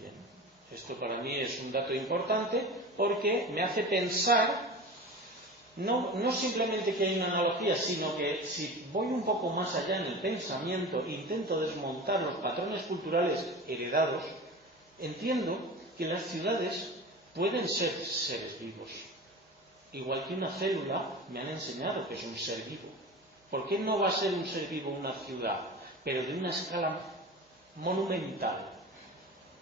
Bien. Esto para mí es un dato importante porque me hace pensar, no simplemente que hay una analogía, sino que si voy un poco más allá en el pensamiento, intento desmontar los patrones culturales heredados, entiendo que las ciudades pueden ser seres vivos. Igual que una célula, me han enseñado que es un ser vivo. ¿Por qué no va a ser un ser vivo una ciudad, pero de una escala monumental?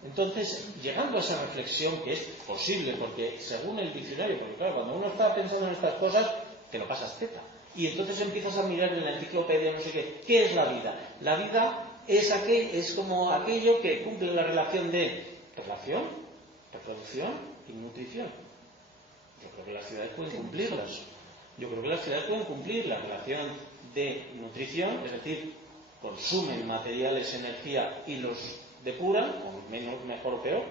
Entonces, llegando a esa reflexión, que es posible, porque según el diccionario, porque claro, cuando uno está pensando en estas cosas, te lo pasas teta. Y entonces empiezas a mirar en la enciclopedia, no sé qué es la vida. La vida es como aquello que cumple la relación de relación, reproducción y nutrición. Yo creo que las ciudades pueden cumplirlas. Yo creo que las ciudades pueden cumplir la relación de nutrición, es decir, consumen materiales, energía y los depuran, o menos, mejor o peor,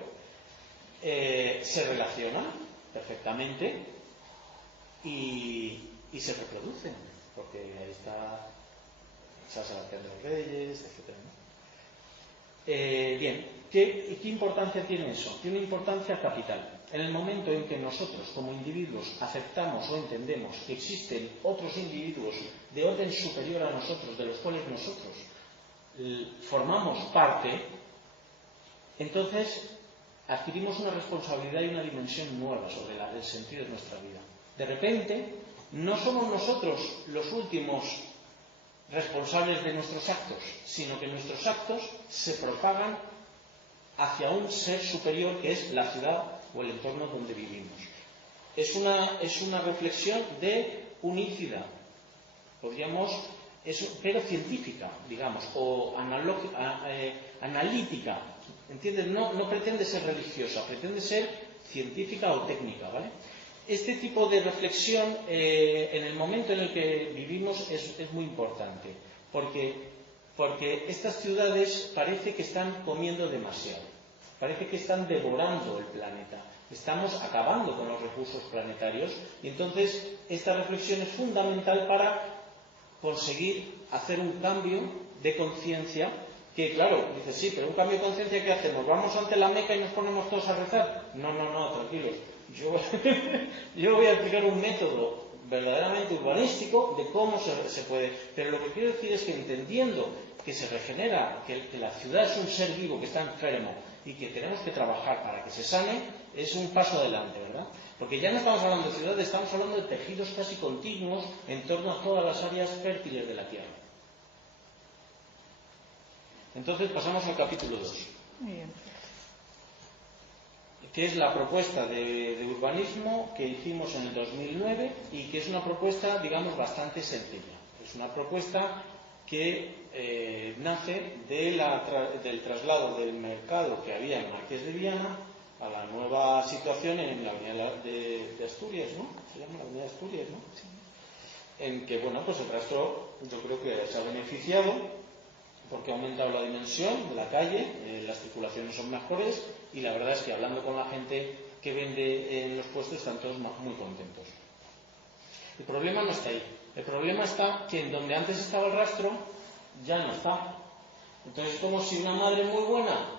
se relacionan perfectamente y se reproducen, porque ahí está San Sebastián de los Reyes, etc. Bien, ¿qué importancia tiene eso? Tiene importancia capital. En el momento en que nosotros, como individuos, aceptamos o entendemos que existen otros individuos de orden superior a nosotros, de los cuales nosotros formamos parte, entonces adquirimos una responsabilidad y una dimensión nueva sobre el sentido de nuestra vida. De repente, no somos nosotros los últimos responsables de nuestros actos, sino que nuestros actos se propagan hacia un ser superior que es la ciudad o el entorno donde vivimos. Es una reflexión de unicidad, pero científica, digamos, o analítica, ¿entiendes? No pretende ser religiosa, pretende ser científica o técnica, ¿vale? Este tipo de reflexión, en el momento en el que vivimos, es muy importante, porque estas ciudades parece que están comiendo demasiado, parece que están devorando el planeta, estamos acabando con los recursos planetarios, y entonces esta reflexión es fundamental para conseguir hacer un cambio de conciencia, que claro, dices, sí, pero un cambio de conciencia, ¿qué hacemos? ¿Vamos ante la Meca y nos ponemos todos a rezar? No, tranquilos. Yo voy a explicar un método verdaderamente urbanístico de cómo se puede. Pero lo que quiero decir es que entendiendo que se regenera, que la ciudad es un ser vivo que está enfermo y que tenemos que trabajar para que se sane, es un paso adelante, ¿verdad? Porque ya no estamos hablando de ciudades, estamos hablando de tejidos casi continuos en torno a todas las áreas fértiles de la Tierra. Entonces pasamos al capítulo 2. Muy bien. Que es la propuesta de urbanismo que hicimos en el 2009 y que es una propuesta, digamos, bastante sencilla. Es una propuesta que nace del traslado del mercado que había en Marqués de Viana a la nueva situación en la avenida de Asturias, ¿no? Se llama la avenida de Asturias, ¿no? Sí. En que, bueno, pues el rastro yo creo que se ha beneficiado porque ha aumentado la dimensión de la calle, las circulaciones son mejores y la verdad es que hablando con la gente que vende en los puestos están todos muy contentos. El problema no está ahí. El problema está que en donde antes estaba el rastro ya no está. Entonces es como si una madre muy buena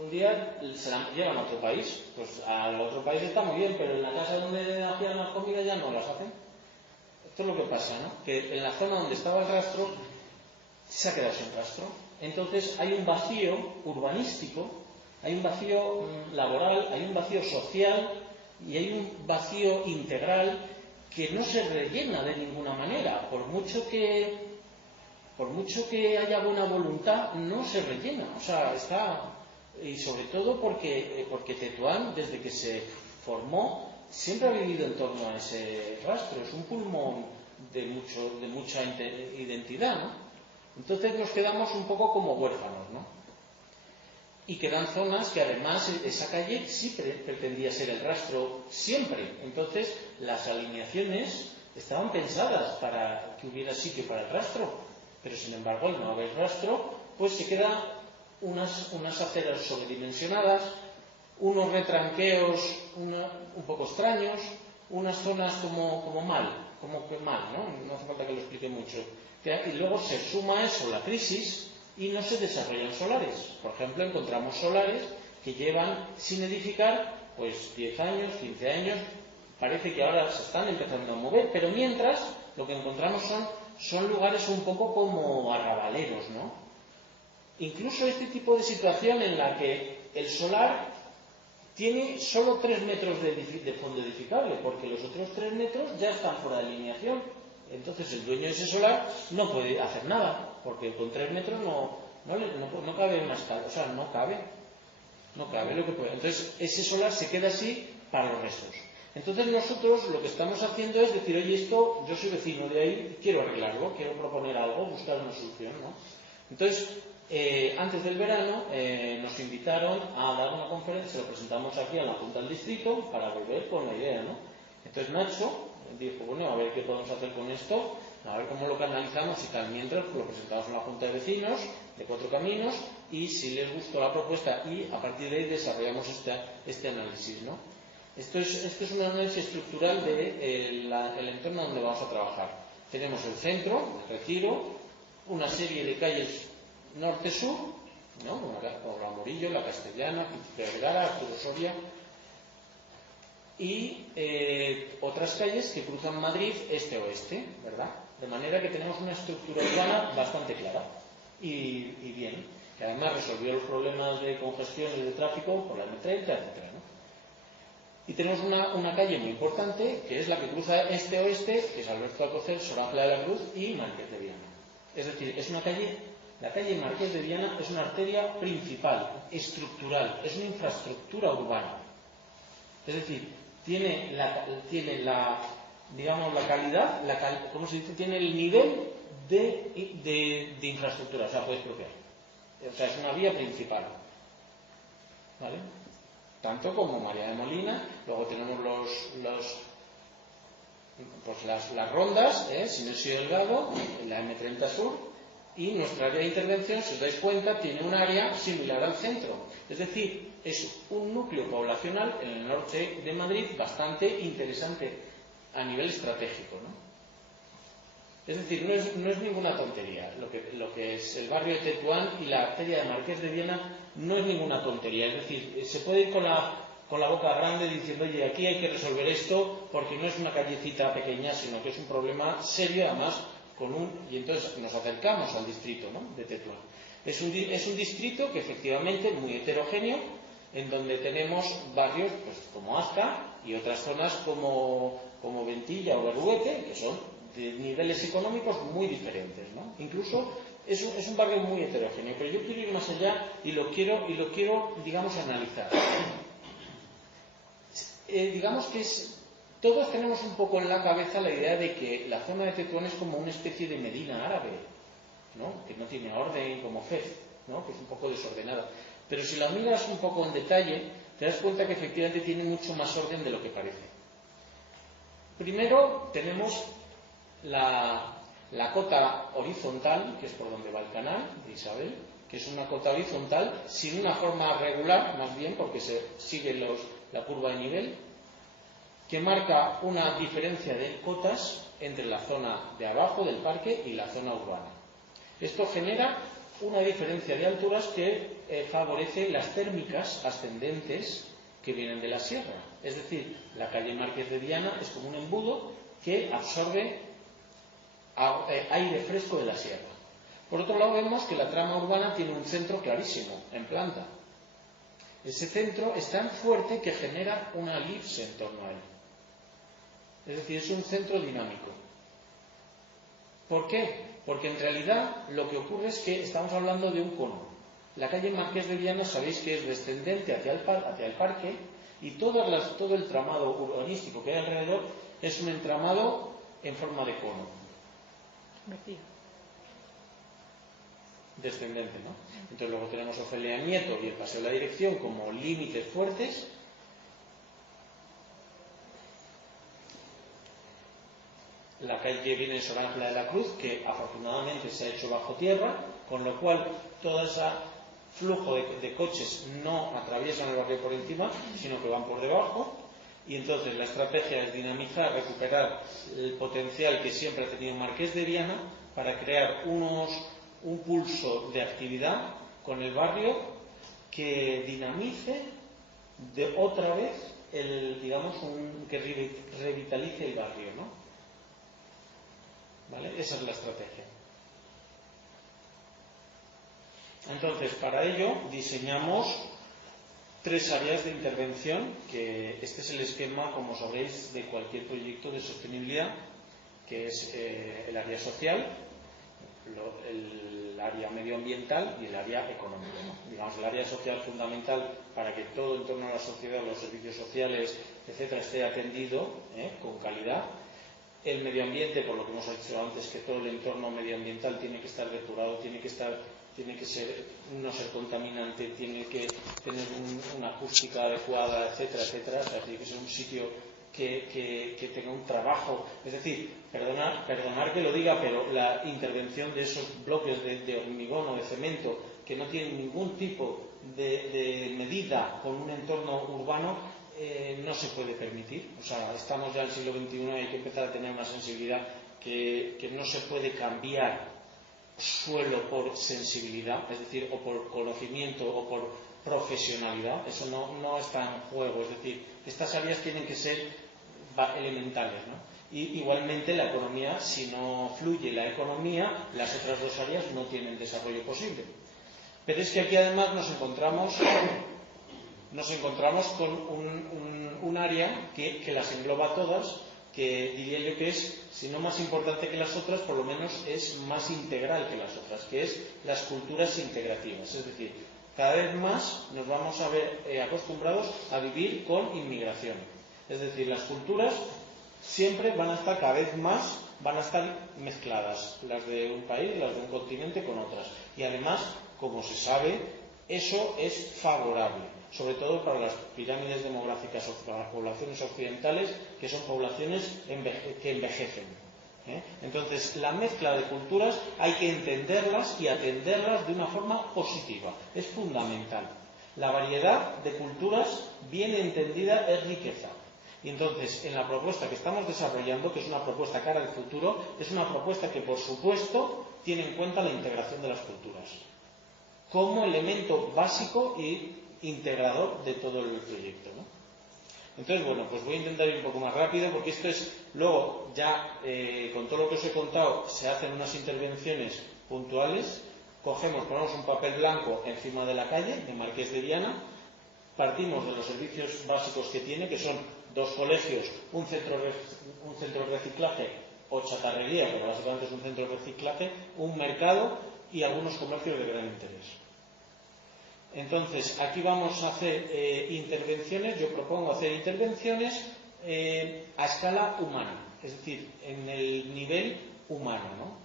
un día se la llevan a otro país. Pues al otro país está muy bien, pero en la casa donde hacían las comidas ya no las hacen. Esto es lo que pasa, ¿no? Que en la zona donde estaba el rastro se ha quedado sin rastro. Entonces hay un vacío urbanístico, hay un vacío laboral, hay un vacío social y hay un vacío integral que no se rellena de ninguna manera. Por mucho que haya buena voluntad, no se rellena. O sea, está... Y sobre todo porque Tetuán, desde que se formó, siempre ha vivido en torno a ese rastro. Es un pulmón de mucha identidad, ¿no? Entonces nos quedamos un poco como huérfanos, ¿no? Y quedan zonas que además esa calle sí pretendía ser el rastro siempre. Entonces las alineaciones estaban pensadas para que hubiera sitio para el rastro, pero sin embargo al no haber rastro, pues se quedan unas aceras sobredimensionadas, unos retranqueos un poco extraños, unas zonas como mal, ¿no? No hace falta que lo explique mucho. Y luego se suma a eso la crisis y no se desarrollan solares. Por ejemplo, encontramos solares que llevan sin edificar pues 10 años, 15 años, parece que ahora se están empezando a mover, pero mientras lo que encontramos son lugares un poco como arrabaleros, ¿no? Incluso este tipo de situación en la que el solar tiene solo 3 metros de fondo edificable, porque los otros 3 metros ya están fuera de alineación. Entonces el dueño de ese solar no puede hacer nada, porque con 3 metros no cabe una escala, o sea, no cabe lo que puede. Entonces ese solar se queda así para los restos. Entonces nosotros lo que estamos haciendo es decir, oye, esto, yo soy vecino de ahí, quiero arreglarlo, quiero proponer algo, buscar una solución, ¿no? Entonces, antes del verano nos invitaron a dar una conferencia, se lo presentamos aquí a la Junta del Distrito para volver con la idea, ¿no? Entonces Nacho dijo, bueno, a ver qué podemos hacer con esto, a ver cómo lo canalizamos y tal. Mientras lo presentamos en la Junta de Vecinos de Cuatro Caminos y si les gustó la propuesta y a partir de ahí desarrollamos este análisis, ¿no? Esto es un análisis estructural del entorno donde vamos a trabajar. Tenemos el centro, el Retiro, una serie de calles norte-sur, ¿no? Como la Morillo, la Castellana, Vergara, Arturo Soria, y otras calles que cruzan Madrid este-oeste, ¿verdad? De manera que tenemos una estructura urbana bastante clara y bien, que además resolvió los problemas de congestión y de tráfico por la M30, etcétera, ¿no? Y tenemos una calle muy importante, que es la que cruza este-oeste, que es Alberto Alcocer, Sor Ángela de la Cruz y Marqués de Viana. Es decir, es una calle, la calle Marqués de Viana es una arteria principal, estructural, es una infraestructura urbana. Es decir, tiene la digamos, la calidad, ¿cómo se dice? Tiene el nivel de infraestructura, o sea, puede expropiar. O sea, es una vía principal. ¿Vale? Tanto como María de Molina, luego tenemos las rondas, Sinesio Delgado, la M30 Sur, y nuestra área de intervención, si os dais cuenta, tiene un área similar al centro. Es decir, es un núcleo poblacional en el norte de Madrid bastante interesante a nivel estratégico, ¿no? Es decir, no es ninguna tontería. Lo que es el barrio de Tetuán y la arteria de Marqués de Viana no es ninguna tontería. Es decir, se puede ir con la boca grande diciendo, oye, aquí hay que resolver esto porque no es una callecita pequeña, sino que es un problema serio, además, y entonces nos acercamos al distrito, ¿no?, de Tetuán. Es un distrito que efectivamente es muy heterogéneo, en donde tenemos barrios pues, como Asca y otras zonas como Ventilla o Berruete, que son de niveles económicos muy diferentes, ¿no? Incluso es un barrio muy heterogéneo, pero yo quiero ir más allá y lo quiero digamos, analizar. Digamos que todos tenemos un poco en la cabeza la idea de que la zona de Tetuán es como una especie de Medina árabe, ¿no?, que no tiene orden como Fez, ¿no?, que es un poco desordenada. Pero si la miras un poco en detalle, te das cuenta que efectivamente tiene mucho más orden de lo que parece. Primero tenemos la cota horizontal, que es por donde va el canal de Isabel, que es una cota horizontal sin una forma regular, más bien porque se sigue la curva de nivel, que marca una diferencia de cotas entre la zona de abajo del parque y la zona urbana. Esto genera una diferencia de alturas que favorece las térmicas ascendentes que vienen de la sierra. Es decir, la calle Marqués de Viana es como un embudo que absorbe aire fresco de la sierra. Por otro lado, vemos que la trama urbana tiene un centro clarísimo, en planta. Ese centro es tan fuerte que genera una elipse en torno a él. Es decir, es un centro dinámico. ¿Por qué? Porque en realidad lo que ocurre es que estamos hablando de un cono. La calle Marqués de Viana sabéis que es descendente hacia el parque y todo el tramado urbanístico que hay alrededor es un entramado en forma de cono. Descendente, ¿no? Entonces luego tenemos Ofelia Nieto y el Paseo de la Dirección como límites fuertes. La calle viene de Sor Ángela de la Cruz, que afortunadamente se ha hecho bajo tierra, con lo cual todo ese flujo de coches no atraviesan el barrio por encima, sino que van por debajo. Y entonces la estrategia es dinamizar, recuperar el potencial que siempre ha tenido Marqués de Viana para crear unos un pulso de actividad con el barrio que dinamice otra vez que revitalice el barrio, ¿no? ¿Vale? Esa es la estrategia. Entonces, para ello diseñamos 3 áreas de intervención, que este es el esquema, como sabréis, de cualquier proyecto de sostenibilidad, que es el área social, el área medioambiental y el área económica, ¿no? Digamos, el área social fundamental para que todo en torno a la sociedad, los servicios sociales, etcétera, esté atendido con calidad. El medio ambiente, por lo que hemos dicho antes, que todo el entorno medioambiental tiene que estar depurado, tiene que no ser contaminante, tiene que tener una acústica adecuada, etcétera, etcétera. O sea, tiene que ser un sitio que tenga un trabajo. Es decir, perdonar que lo diga, pero la intervención de esos bloques de hormigón o de cemento que no tienen ningún tipo de medida con un entorno urbano, no se puede permitir. O sea, estamos ya en el siglo XXI y hay que empezar a tener una sensibilidad que no se puede cambiar suelo por sensibilidad, es decir, o por conocimiento o por profesionalidad. Eso no está en juego. Es decir, estas áreas tienen que ser elementales, ¿no? Y igualmente la economía, si no fluye la economía, las otras 2 áreas no tienen desarrollo posible. Pero es que aquí además nos encontramos con un área que las engloba todas, que diría yo que es, si no más importante que las otras, por lo menos es más integral que las otras, que es las culturas integrativas. Es decir, cada vez más nos vamos a ver acostumbrados a vivir con inmigración. Es decir, las culturas siempre van a estar cada vez más, van a estar mezcladas, las de un país, las de un continente con otras. Y además, como se sabe, eso es favorable, sobre todo para las pirámides demográficas o para las poblaciones occidentales, que son poblaciones que envejecen. Entonces, la mezcla de culturas hay que entenderlas y atenderlas de una forma positiva. Es fundamental. La variedad de culturas bien entendida es riqueza. Y entonces, en la propuesta que estamos desarrollando, que es una propuesta cara al futuro, es una propuesta que, por supuesto, tiene en cuenta la integración de las culturas como elemento básico y integrador de todo el proyecto, ¿no? Entonces, bueno, pues voy a intentar ir un poco más rápido, porque esto es, luego ya con todo lo que os he contado, se hacen unas intervenciones puntuales. Ponemos un papel blanco encima de la calle, de Marqués de Viana, partimos de los servicios básicos que tiene, que son 2 colegios, un centro de reciclaje o chatarrería, pero básicamente es un centro de reciclaje, un mercado y algunos comercios de gran interés. Entonces, aquí vamos a hacer intervenciones. Yo propongo hacer intervenciones a escala humana, es decir, en el nivel humano, ¿no?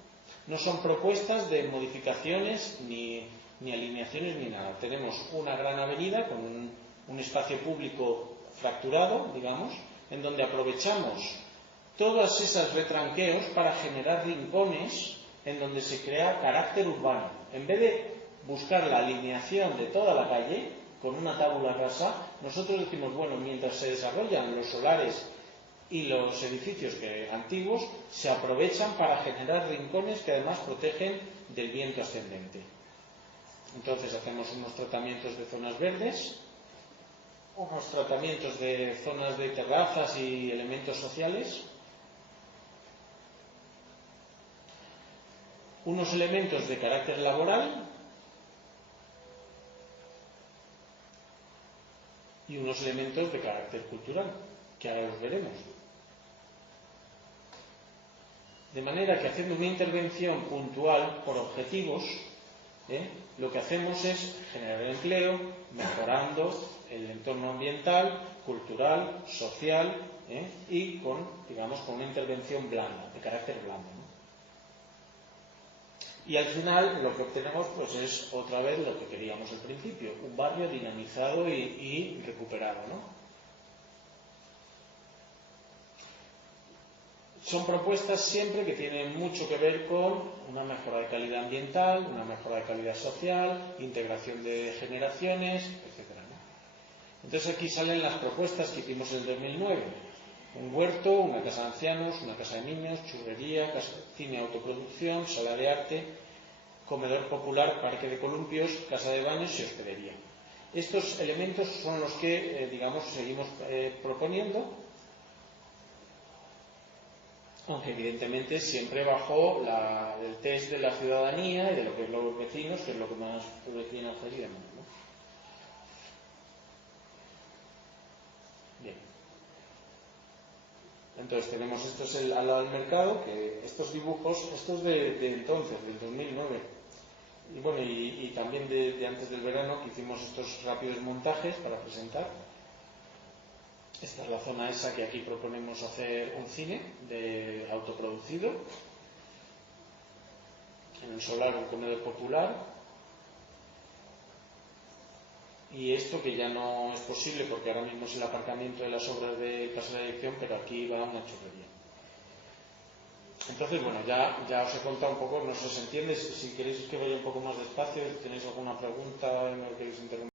No son propuestas de modificaciones ni alineaciones ni nada. Tenemos una gran avenida con un espacio público fracturado, digamos, en donde aprovechamos todos esos retranqueos para generar rincones en donde se crea carácter urbano. En vez de buscar la alineación de toda la calle con una tabula rasa, nosotros decimos, bueno, mientras se desarrollan los solares y los edificios antiguos, se aprovechan para generar rincones que además protegen del viento ascendente. Entonces hacemos unos tratamientos de zonas verdes, unos tratamientos de zonas de terrazas y elementos sociales, unos elementos de carácter laboral y unos elementos de carácter cultural, que ahora los veremos. De manera que, haciendo una intervención puntual por objetivos, lo que hacemos es generar empleo, mejorando el entorno ambiental, cultural, social, y con una intervención blanda, de carácter blando, ¿no? Y al final lo que obtenemos pues es otra vez lo que queríamos al principio, un barrio dinamizado y recuperado, ¿no? Son propuestas siempre que tienen mucho que ver con una mejora de calidad ambiental, una mejora de calidad social, integración de generaciones, etc., ¿no? Entonces aquí salen las propuestas que hicimos en el 2009. Un huerto, una casa de ancianos, una casa de niños, churrería, cine de autoproducción, sala de arte, comedor popular, parque de columpios, casa de baños y hospedería. Estos elementos son los que, digamos, seguimos proponiendo, aunque evidentemente siempre bajo el test de la ciudadanía y de lo que es los vecinos, que es lo que más vecinos queríamos, ¿no? Bien. Entonces tenemos esto es al lado del mercado, que estos dibujos, estos de entonces, del 2009, y bueno, y también de antes del verano, que hicimos estos rápidos montajes para presentar. Esta es la zona esa que aquí proponemos hacer un cine de autoproducido. En el solar un comedor popular. Y esto que ya no es posible porque ahora mismo es el aparcamiento de las obras de Casa de Dirección, pero aquí va una chorrería. Entonces, bueno, ya os he contado un poco, no sé si se entiende. Si queréis que vaya un poco más despacio, si tenéis alguna pregunta en lo que